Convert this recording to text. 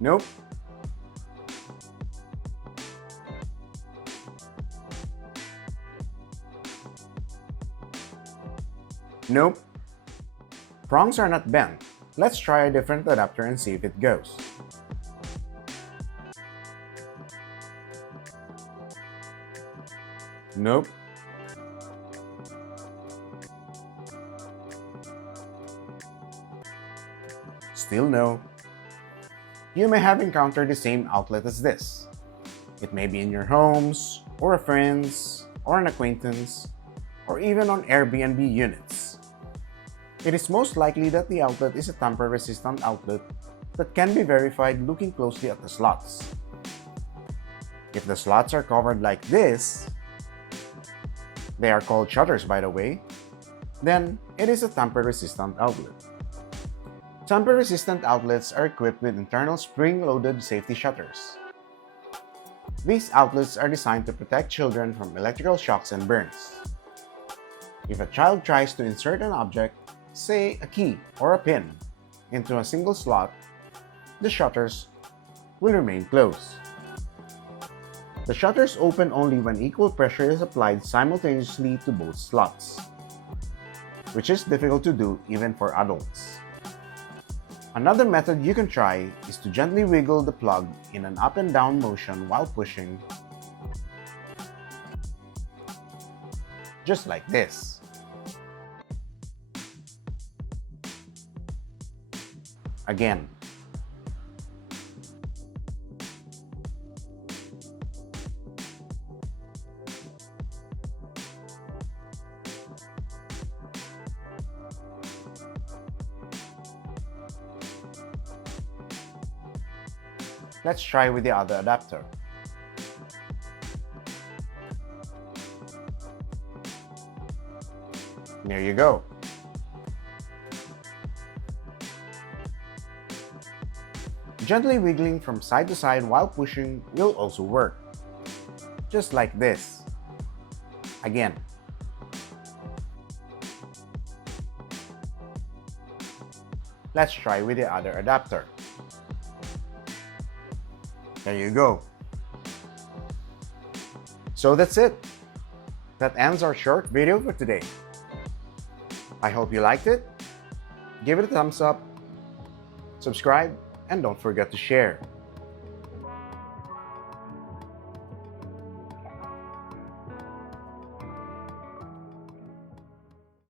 Nope. Nope. Prongs are not bent. Let's try a different adapter and see if it goes. Nope. Still no. You may have encountered the same outlet as this. It may be in your homes, or a friend's, or an acquaintance, or even on Airbnb units. It is most likely that the outlet is a tamper-resistant outlet that can be verified looking closely at the slots. If the slots are covered like this, they are called shutters by the way, then it is a tamper-resistant outlet. Tamper-resistant outlets are equipped with internal spring-loaded safety shutters. These outlets are designed to protect children from electrical shocks and burns. If a child tries to insert an object, say a key or a pin, into a single slot, the shutters will remain closed. The shutters open only when equal pressure is applied simultaneously to both slots, which is difficult to do even for adults. Another method you can try is to gently wiggle the plug in an up and down motion while pushing, just like this. Again. Let's try with the other adapter. There you go. Gently wiggling from side to side while pushing will also work. Just like this. Again. Let's try with the other adapter. There you go. So that's it. That ends our short video for today. I hope you liked it. Give it a thumbs up, subscribe, and don't forget to share.